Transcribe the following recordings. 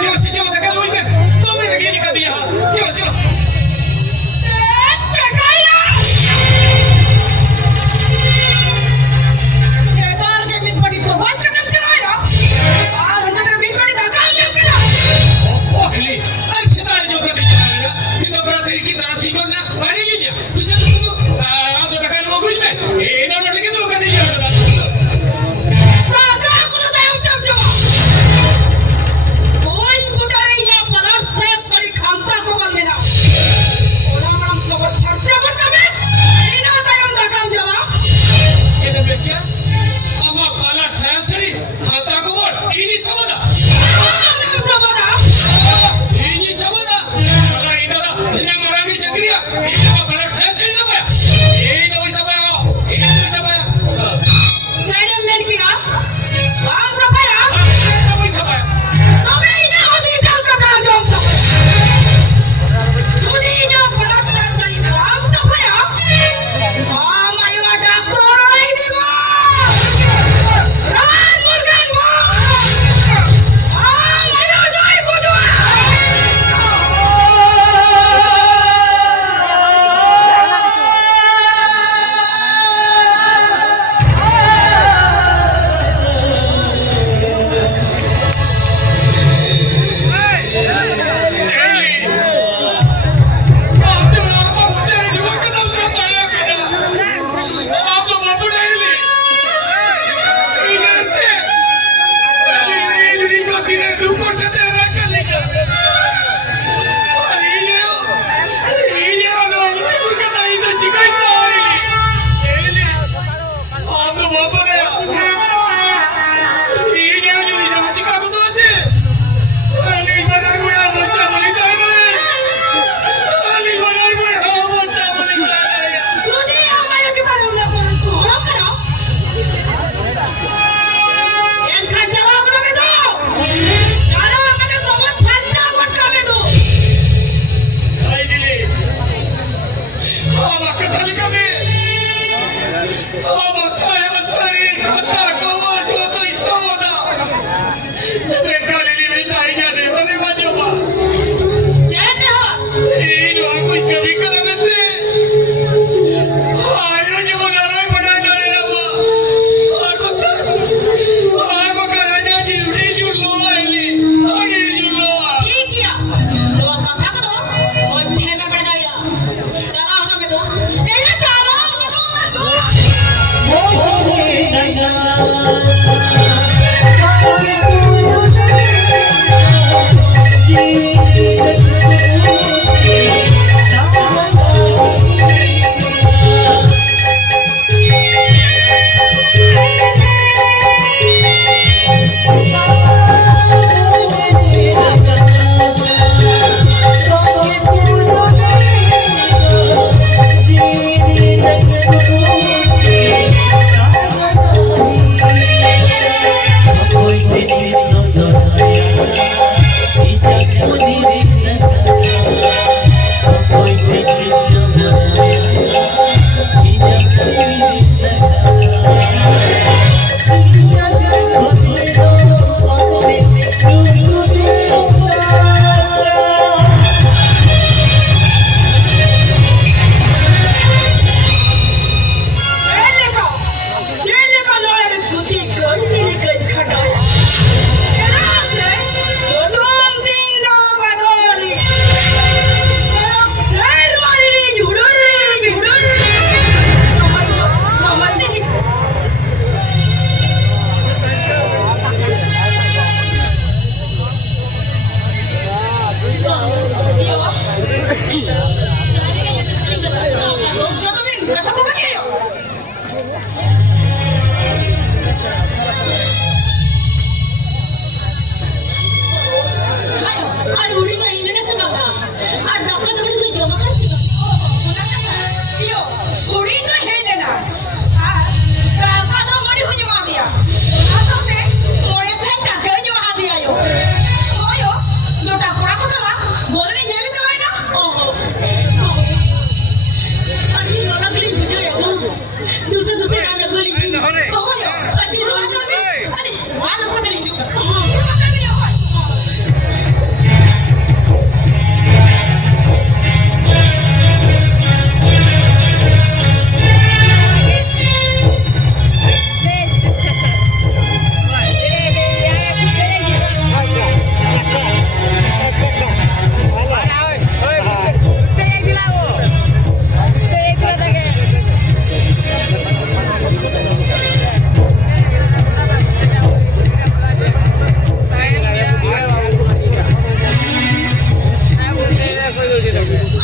Chilo, chilo, te quedo muy bien. No me regué ni cabía. Chilo, chilo.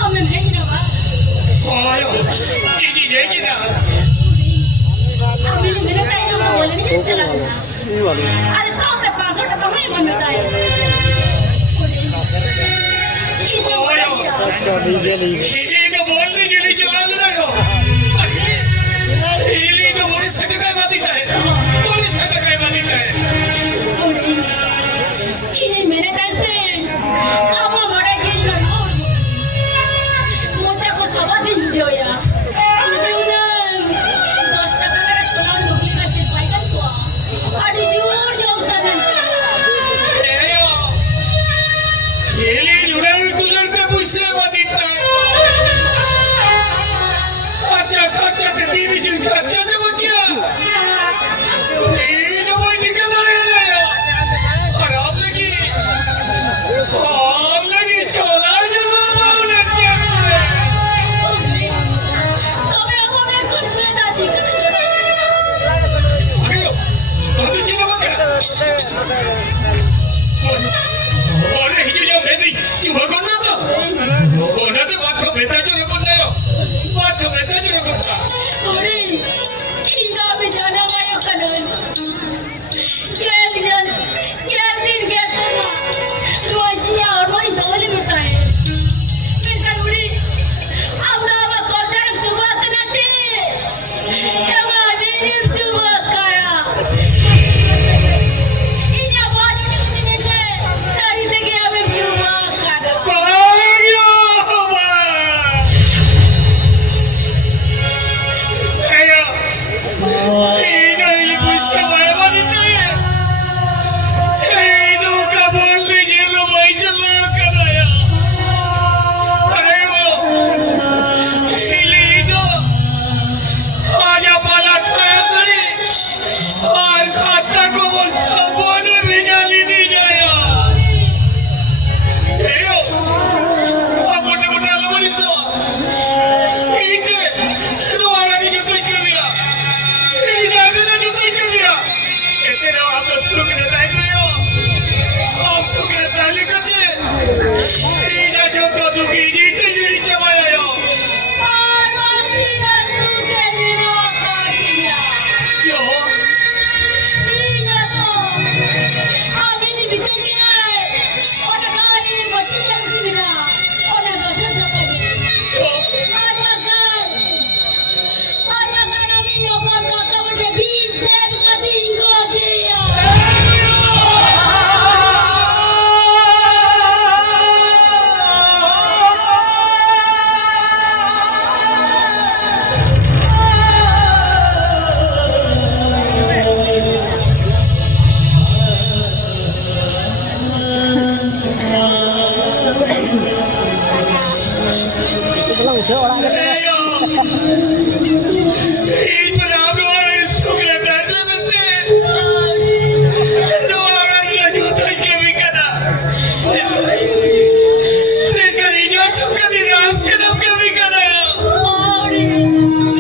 Ame bhai na ba. Oh, ini dia kita. Ame mere tai na बोले नहीं चला ना. अरे 100 से 500 टका में बनता है. ini तो बोलने के लिए चला रहे हो. ini तो पुलिस से टका मारती है. पुलिस से टका मारती है. ini mere कैसे apa बड़ा गेल ना. मुझे को सवा दिन जो या. itu udah 10 टका का छोला ढोकली का चिट पाई kan को. अड़ी जूर जो sana. ini लुढ़ाई दुल्हन पे पुलिस मारती है. खर्चा के दीदी जी खर्चा दे बकिया. ini तो वही ठिकाना ले ले. और आप लगी छोला जगह माउले क्या करे. कबे apa मैं खुद में दादी कर. अरे बातू चीना बकिया. अरे हिजो जो बेटी चुप करना तो. ओना तो बात को बेटा जो करना है. बात को बेटा जो करता. Ori, ina bijana mayo kanan. Kya din kya sama. Rojiya aur mari dole bitaye. Mereka uri, amna ama korjarak coba kena ce. Ema benim coba kara. Inya baju ni uti mete. Sari tege abem coba kara. Ayo ba. Ayo. Ini ini puisi bayar mati ni. Saya ka bolne gelo bhai chala karaya. Ayo. Ini itu. Aja palat saya sari. और खाता को बोल सबने बिगाली नहीं जाया. Ayo. Abone bone alu boli so. Iche. Doara ni joto ikriya. Ina gana joto ikriya. Etera aap sukne dai gayo. Aap sukne dai kache. Ina joto duki jite jiri chamaya yo. Aur mati na suke dino kariya. Yo. Ina to. Abi ni bitte kina hai. Ona gari ni batti ke uti bina. Ona gasa sapagi. Yo. Aur makan ami yopar kaka bade 20 seb ka dingo jiya. Ayo. Ini berapa orang sukne dai bete. Doara ni joto ikriya. Mereka ini suka diram cenam kami kana. Ori,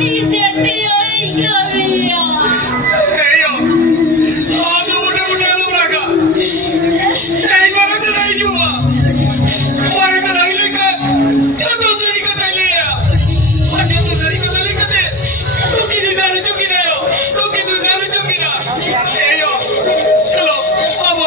ije tiyo ikamiya. Ayo. Aadu bune alu raga. Ei baru tu nahi juba. Baru tu nahi lika. Kya dosari ka nahi liya. Adi dosari ka nahi kate. Ruki ni daru chuki na yo. Ruki ni daru chuki na. Ayo. Chalo. Ab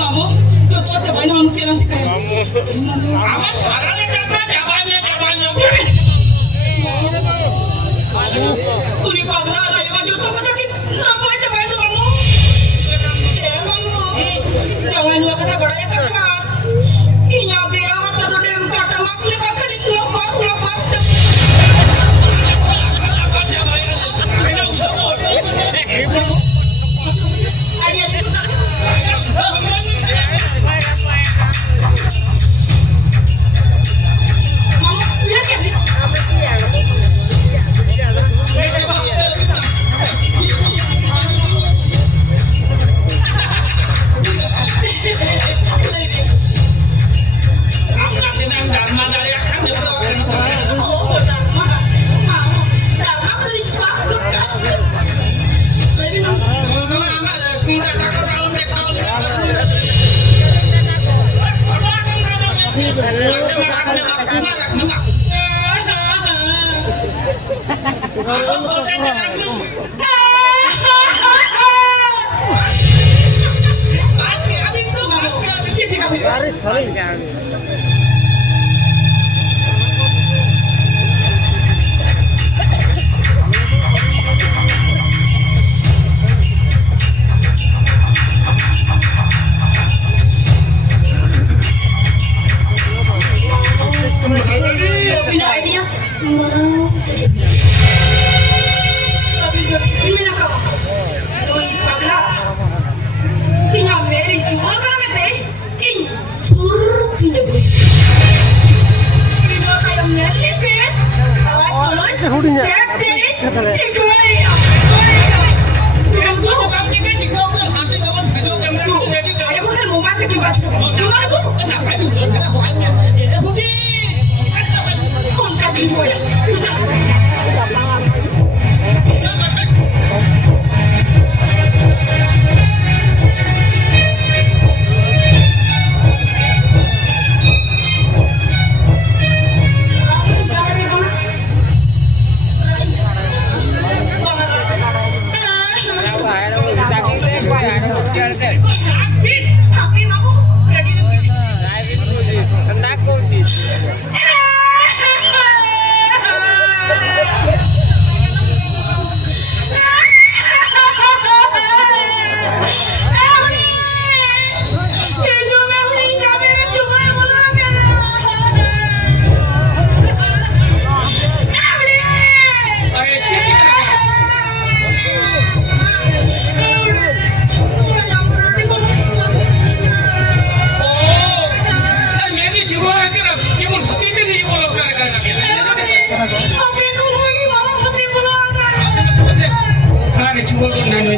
Mamu, tuh coba ini mamu challenge kaya. আমার সারা লেখাটা জাবানে জাবানে Uri pagla raya baju tuh kata kita apa aja kaya tuh mamu. Mamu, jangan lupa kata berdaya kakak. Inya dia harta tuh dem kata makli kakak ini lapar. आपण बोलतायचं लागलो. आज की आम्ही तो आज की आम्ही चिची खाऊ. कभी आइडिया कभी जो फिल्म ना करो कोई पगला इना मेरी जुआ का में दे इन सुरती जगह इना का ये मेरे पे आवाज चलो चेक चिकवारिया हम तो बाप जी के चिको को हाथ में लगन भेजो कैमरा को रेडी कर. अरे वो फिर मोबाइल की बात करो तुम्हारे को ना भाई तू तो ना भाई ने ए हुदी कौन का दिन होया तू जा Happy babu ready मेरी जुआ के ना कि मुन खुदी ते नहीं बोलो कर Happy kuloni babu happy kuloni बस खाने जुआ को ना no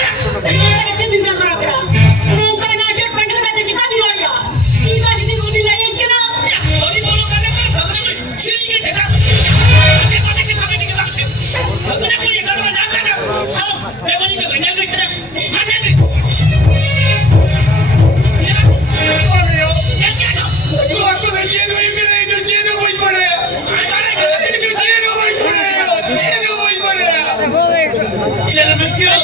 Happy Thank you.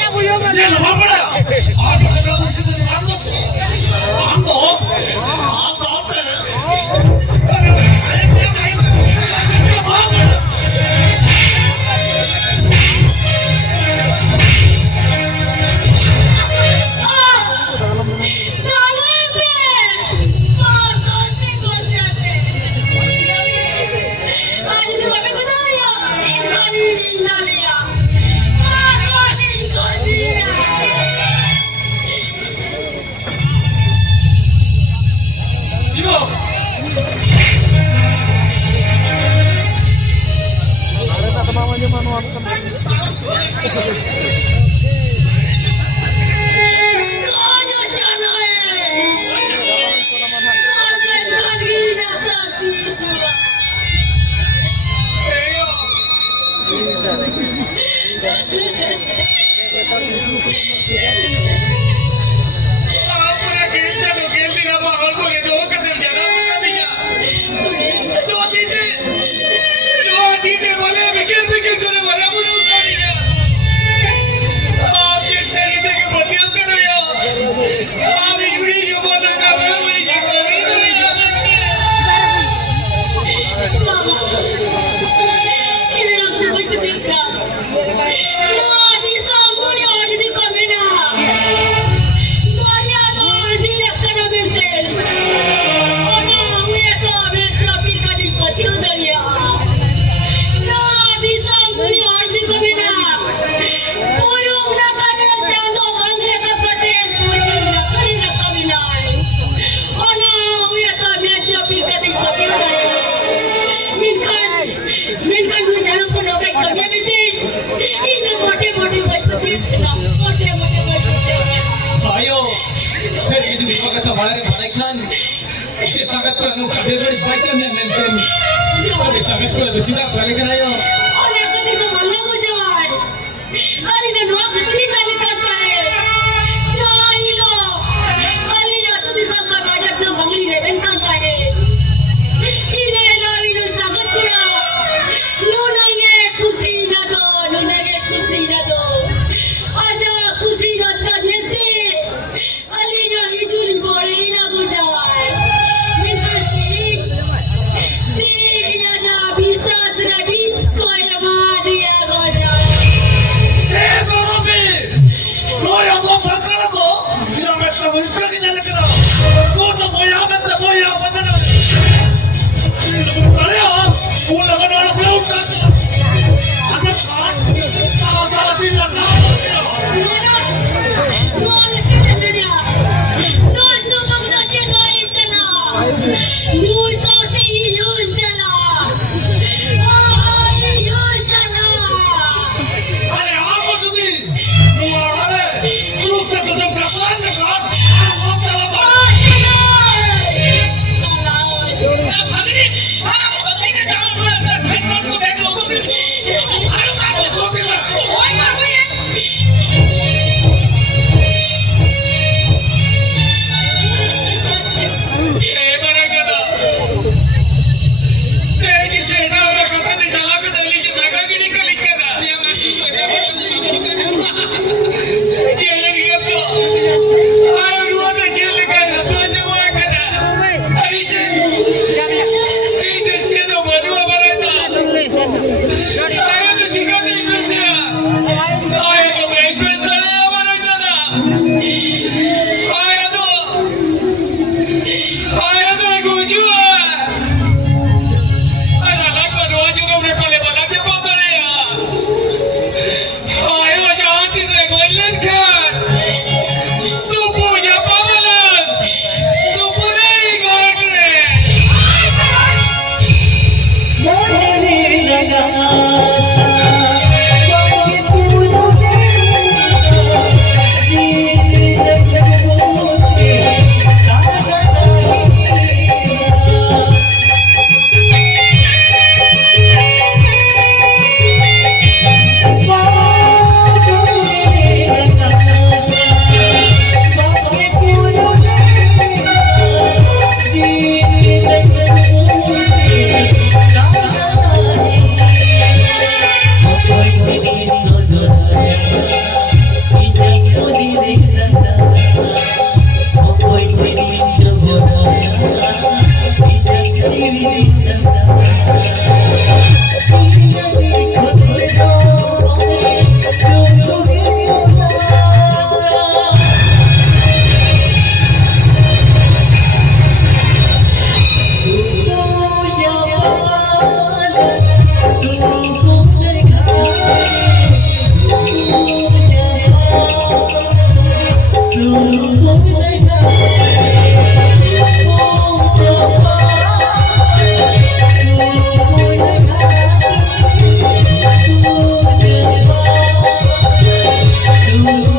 Thank you.